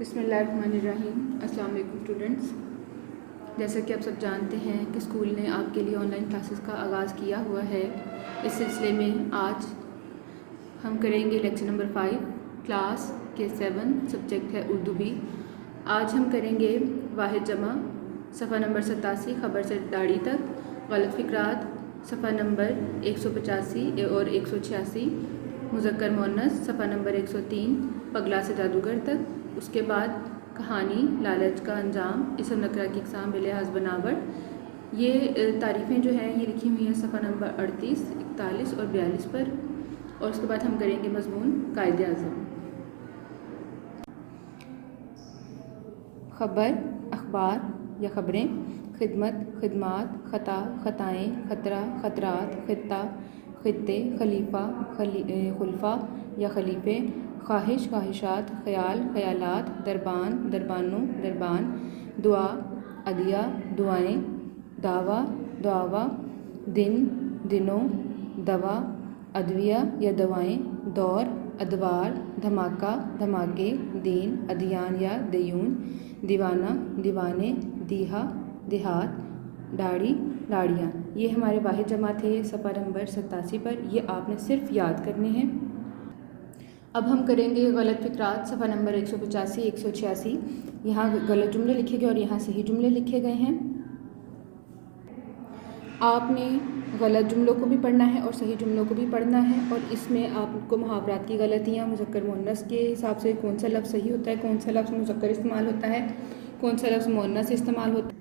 بسم اللہ الرحمن الرحیم۔ السلام علیکم اسٹوڈنٹس۔ جیسا کہ آپ سب جانتے ہیں کہ اسکول نے آپ کے لیے آن لائن کلاسز کا آغاز کیا ہوا ہے۔ اس سلسلے میں آج ہم کریں گے لیکچر نمبر 5 کلاس کے 7 سبجیکٹ ہے اردو بھی۔ آج ہم کریں گے واحد جمع صفحہ نمبر 87 خبر سے داڑھی تک، غلط فقرات صفحہ نمبر 185 اور 186، مذکر مؤنث صفحہ نمبر 103 پگلا سے جادوگر تک۔ اس کے بعد کہانی لالچ کا انجام، اسم نکرہ کی اقسام بلحاظ بناوٹ۔ یہ تعریفیں جو ہیں یہ لکھی ہوئی ہیں صفحہ نمبر 38، 41 اور 42 پر۔ اور اس کے بعد ہم کریں گے مضمون قائد اعظم۔ خبر اخبار یا خبریں، خدمت خدمات، خطا خطائیں، خطرہ خطرات، خطہ خطے، خلیفہ خلفاء یا خلیفے، خواہش خواہشات، خیال خیالات، دربان دربانوں دربان، دعا عدیہ دعائیں، دعویٰ دعاوا، دن دنوں، دوا ادویہ یا دوائیں، دور ادوار، دھماکہ دھماکے، دین ادیان یا دیون، دیوانہ دیوانے، دیہا دیہات، داڑھی داڑیاں۔ یہ ہمارے واحد جمع تھے صفحہ نمبر 87 پر۔ یہ آپ نے صرف یاد کرنے ہیں۔ اب ہم کریں گے غلط فقرات صفحہ نمبر 185 186۔ یہاں غلط جملے لکھے گئے اور یہاں صحیح جملے لکھے گئے ہیں۔ آپ نے غلط جملوں کو بھی پڑھنا ہے اور صحیح جملوں کو بھی پڑھنا ہے، اور اس میں آپ کو محاورات کی غلطیاں، مذکر مؤنث کے حساب سے کون سا لفظ صحیح ہوتا ہے، کون سا لفظ مذکر استعمال ہوتا ہے، کون سا لفظ مؤنث استعمال ہوتا ہے،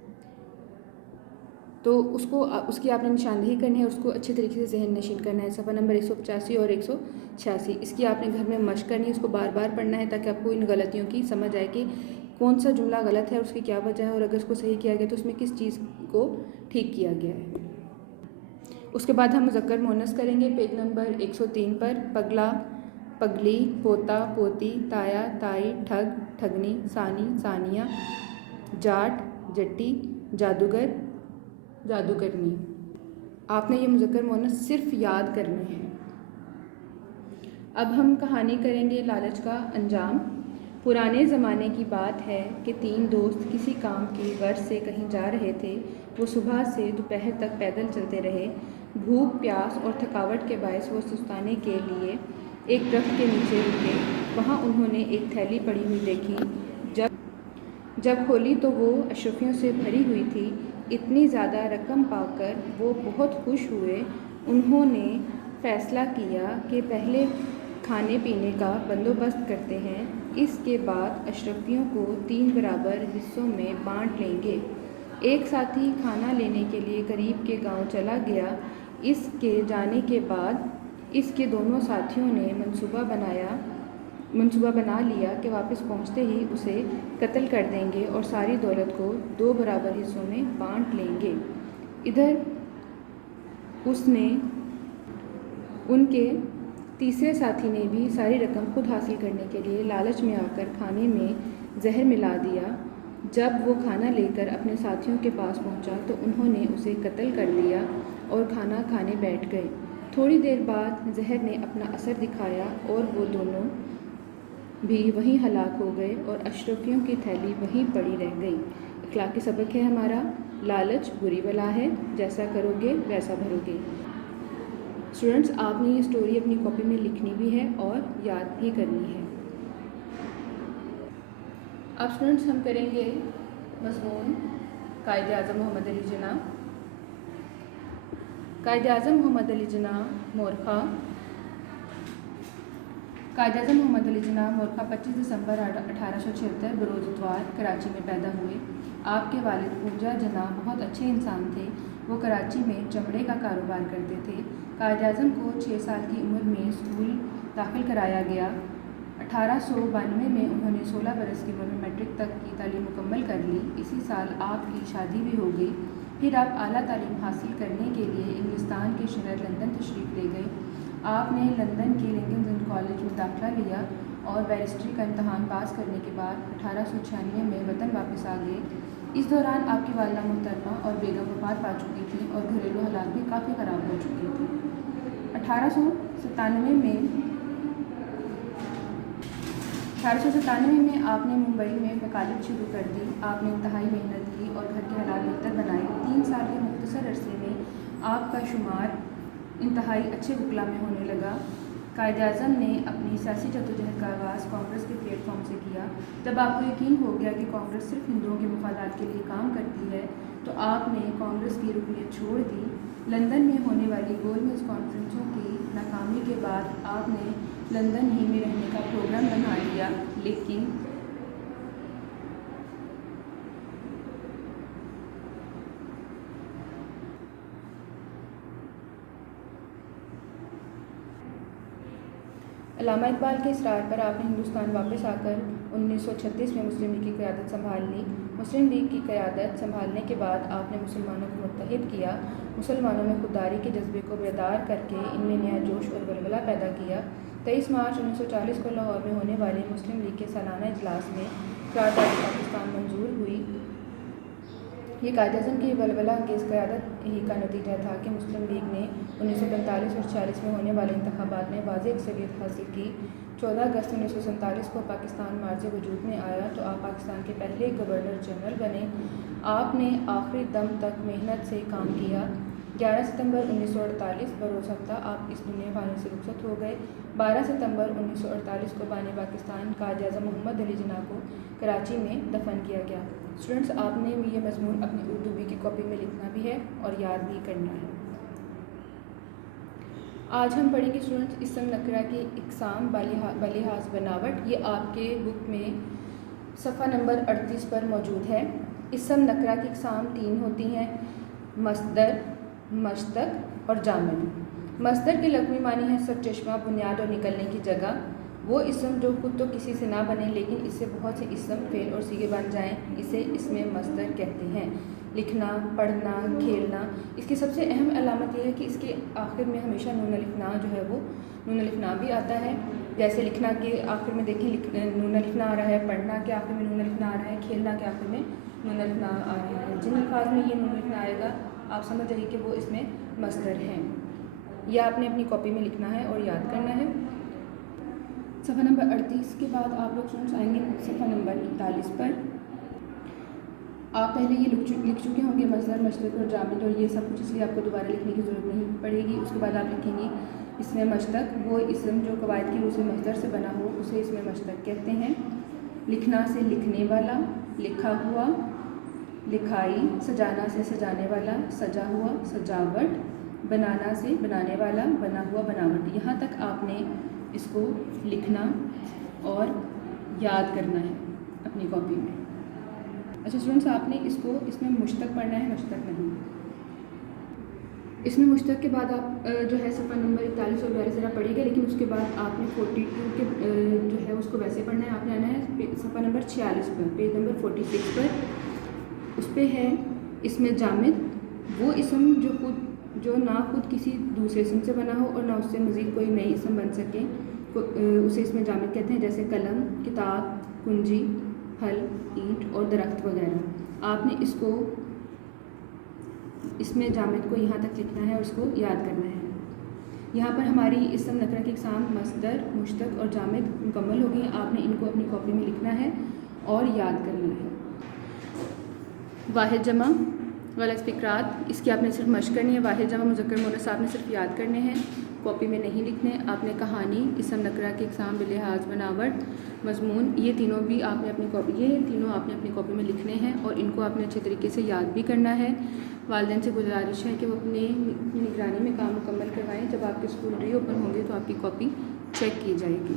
تو اس کی آپ نے نشاندہی کرنی ہے، اس کو اچھے طریقے سے ذہن نشین کرنا ہے۔ صفحہ نمبر 185 اور 186 اس کی آپ نے گھر میں مشق کرنی ہے، اس کو بار بار پڑھنا ہے تاکہ آپ کو ان غلطیوں کی سمجھ آئے کہ کون سا جملہ غلط ہے اور اس کی کیا وجہ ہے، اور اگر اس کو صحیح کیا گیا تو اس میں کس چیز کو ٹھیک کیا گیا ہے۔ اس کے بعد ہم مذکر مؤنث کریں گے پیج نمبر 103 پر۔ پگلا پگلی، پوتا پوتی، تایا تائی، ٹھگ ٹھگنی، ثانی ثانیہ، جاٹ جٹی، جادوگر جادوگرنی۔ آپ نے یہ مذکر مؤنث صرف یاد کرنے ہیں۔ اب ہم کہانی کریں گے لالچ کا انجام۔ پرانے زمانے کی بات ہے کہ 3 دوست کسی کام کی غرض سے کہیں جا رہے تھے۔ وہ صبح سے دوپہر تک پیدل چلتے رہے۔ بھوک پیاس اور تھکاوٹ کے باعث وہ سستانے کے لیے ایک درخت کے نیچے رکے۔ وہاں انہوں نے ایک تھیلی پڑی ہوئی دیکھی۔ جب کھولی تو وہ اشرفیوں سے بھری ہوئی تھی۔ اتنی زیادہ رقم پا کر وہ بہت خوش ہوئے۔ انہوں نے فیصلہ کیا کہ پہلے کھانے پینے کا بندوبست کرتے ہیں، اس کے بعد اشرفیوں کو 3 برابر حصوں میں بانٹ لیں گے۔ ایک ساتھی کھانا لینے کے لیے قریب کے گاؤں چلا گیا۔ اس کے جانے کے بعد اس کے دونوں ساتھیوں نے منصوبہ بنا لیا کہ واپس پہنچتے ہی اسے قتل کر دیں گے اور ساری دولت کو 2 برابر حصوں میں بانٹ لیں گے۔ ادھر ان کے تیسرے ساتھی نے بھی ساری رقم خود حاصل کرنے کے لیے لالچ میں آ کر کھانے میں زہر ملا دیا۔ جب وہ کھانا لے کر اپنے ساتھیوں کے پاس پہنچا تو انہوں نے اسے قتل کر لیا اور کھانا کھانے بیٹھ گئے۔ تھوڑی دیر بعد زہر نے اپنا اثر دکھایا اور وہ دونوں بھی وہیں ہلاک ہو گئے اور اشرفیوں کی تھیلی وہیں پڑی رہ گئی۔ اخلاقی سبق ہے ہمارا، لالچ بری بلا ہے، جیسا کرو گے ویسا بھرو گے۔ اسٹوڈنٹس آپ نے یہ سٹوری اپنی کاپی میں لکھنی بھی ہے اور یاد بھی کرنی ہے۔ اب اسٹوڈنٹس ہم کریں گے مضمون قائد اعظم محمد علی جناح۔ قائد اعظم محمد علی جناح مورخہ۔ قائد اعظم محمد علی جناح مورخہ 25 دسمبر 1876 بروز اتوار کراچی میں پیدا ہوئے۔ آپ کے والد پونجا جناح بہت اچھے انسان تھے۔ وہ کراچی میں چمڑے کا کاروبار کرتے تھے۔ قائد اعظم کو 6 سال کی عمر میں اسکول داخل کرایا گیا۔ 1892 میں انہوں نے 16 برس کی عمر میں میٹرک تک کی تعلیم مکمل کر لی۔ اسی سال آپ کی شادی بھی ہو گئی۔ پھر آپ اعلیٰ تعلیم حاصل کرنے کے لیے انگلستان کے شہر لندن تشریف لے گئے۔ آپ نے لندن کے لنکنز انڈ کالج میں داخلہ لیا اور بیرسٹری کا امتحان پاس کرنے کے بعد 1896 میں وطن واپس آ گئے۔ اس دوران آپ کی والدہ محترمہ اور بیگم وفات پا چکی تھیں اور گھریلو حالات بھی کافی خراب ہو چکی تھی۔ 1897 میں 1897 میں آپ نے ممبئی میں وکالت شروع کر دی. آپ نے انتہائی محنت کی اور گھر کے حالات بہتر بنائے. 3 سال کے مختصر عرصے میں آپ کا شمار انتہائی اچھے وکلا میں ہونے لگا. قائد اعظم نے اپنی سیاسی جدوجہد کا آغاز کانگریس کے پلیٹ فارم سے کیا. جب آپ کو یقین ہو گیا کہ کانگریس صرف ہندوؤں کے مفادات کے لیے کام کرتی ہے تو آپ نے کانگریس کی رکنیت چھوڑ دی. لندن میں ہونے والی گول میز کانفرنسوں کی ناکامی کے بعد آپ نے لندن ہی میں رہنے کا پروگرام بنا لیا. لیکن علامہ اقبال کے اصرار پر آپ نے ہندوستان واپس آ کر 1936 میں مسلم لیگ کی قیادت سنبھال لی. مسلم لیگ کی قیادت سنبھالنے کے بعد آپ نے مسلمانوں کو متحد کیا. مسلمانوں میں خودداری کے جذبے کو بیدار کر کے ان میں نیا جوش اور ولولہ پیدا کیا. 23 مارچ 1940 کو لاہور میں ہونے والے مسلم لیگ کے سالانہ اجلاس میں قرارداد پاکستان منظور ہوئی. یہ قائد اعظم کی ولولہ انگیز قیادت ہی کا نتیجہ تھا کہ مسلم لیگ نے 1945 اور 46 میں ہونے والے انتخابات میں واضح اکثریت حاصل کی. 14 اگست 1947 کو پاکستان مارز وجود میں آیا تو آپ پاکستان کے پہلے گورنر جنرل بنے. آپ نے آخری دم تک محنت سے کام کیا. 11 ستمبر 1948 بروز ہفتہ آپ اس دنیا فانی سے رخصت ہو گئے. 12 ستمبر 1948 کو بانی پاکستان قائد اعظم محمد علی جناح کو کراچی میں دفن کیا گیا. اسٹوڈنٹس، آپ نے یہ مضمون اپنی اردو بی کی کاپی میں لکھنا بھی ہے اور یاد بھی کرنا ہے. آج ہم پڑھیں گے اسٹوڈنٹس اسم نکرہ کی اقسام بلحاظ بناوٹ. یہ آپ کے بک میں صفحہ نمبر 38 پر موجود ہے. اسم نکرہ کی اقسام 3 ہوتی ہیں: مصدر، مشتق اور جامد. مصدر کے لغوی معنی ہے سرچشمہ، بنیاد اور نکلنے کی جگہ. وہ اسم جو خود تو کسی سے نہ بنے لیکن اس سے بہت سے اسم، فعل اور صیغے بن جائیں، اسے اسم مصدر کہتے ہیں. لکھنا، پڑھنا، کھیلنا. اس کی سب سے اہم علامت یہ ہے کہ اس کے آخر میں ہمیشہ نون الف نا جو ہے وہ نون الف نا بھی آتا ہے. جیسے لکھنا کے آخر میں دیکھیں نون الف نا آ رہا ہے، پڑھنا کے آخر میں نون الف نا آ رہا ہے، کھیلنا کے آخر میں نون الف نا آ رہا ہے. جن الفاظ میں یہ نون الف نا آئے گا آپ سمجھ جائیے کہ وہ اس میں مصدر ہیں. یہ آپ نے اپنی کاپی میں لکھنا ہے اور یاد کرنا ہے. صفحہ نمبر 38 کے بعد آپ لوگ اسٹوڈنٹس آئیں گے صفحہ نمبر 41 پر. آپ پہلے یہ لکھ چکے ہوں گے مصدر، مشتق اور جامد اور یہ سب کچھ، اس لیے آپ کو دوبارہ لکھنے کی ضرورت نہیں پڑے گی. اس کے بعد آپ لکھیں گے اسم مشتق. وہ اسم جو قواعد کی روح سے مصدر سے بنا ہو اسے اسم مشتق کہتے ہیں. لکھنا سے لکھنے والا، لکھا ہوا، لکھائی. سجانا سے سجانے والا، سجا ہوا، سجاوٹ. بنانا سے بنانے والا، بنا ہوا، بناوٹ. یہاں تک آپ نے اس کو لکھنا اور یاد کرنا ہے اپنی کاپی میں. اچھا اسٹوڈنٹس، آپ نے اس کو اس میں مشتق پڑھنا ہے، مشتق نہیں. اس میں مشتق کے بعد آپ جو ہے صفحہ نمبر 41 اور 42 ذرا پڑھیے گا، لیکن اس کے بعد آپ نے 42 کے جو ہے اس کو ویسے پڑھنا ہے. آپ نے آنا ہے صفحہ نمبر 46 پر، پیج نمبر 46 پر. اس پہ ہے اسم جامد. وہ اسم جو نہ خود کسی دوسرے اسم سے بنا ہو اور نہ اس سے مزید کوئی نئی اسم بن سکے، اسے اسم جامد کہتے ہیں. جیسے قلم، کتاب، کنجی، پھل، اینٹ اور درخت وغیرہ. آپ نے اس کو اسم جامد کو یہاں تک لکھنا ہے اور اس کو یاد کرنا ہے. یہاں پر ہماری اسم نکرہ کی اقسام مصدر، مشتق اور جامد مکمل ہو گئی ہیں. آپ نے ان کو اپنی کاپی میں لکھنا ہے اور یاد کرنا ہے. واحد جمع غلط فکرات، اس کی آپ نے صرف مشق کرنی ہے. واحد جمع مذکر مؤنث آپ نے صرف یاد کرنے ہیں، کاپی میں نہیں لکھنے. آپ نے کہانی، اسم نکرہ کی اقسام بلحاظ بناوٹ، مضمون، یہ تینوں آپ نے اپنی کاپی میں لکھنے ہیں اور ان کو آپ نے اچھے طریقے سے یاد بھی کرنا ہے. والدین سے گزارش ہے کہ وہ اپنی نگرانی میں کام مکمل کروائیں. جب آپ کے اسکول ری اوپن ہوں گے تو آپ کی کاپی چیک کی جائے گی.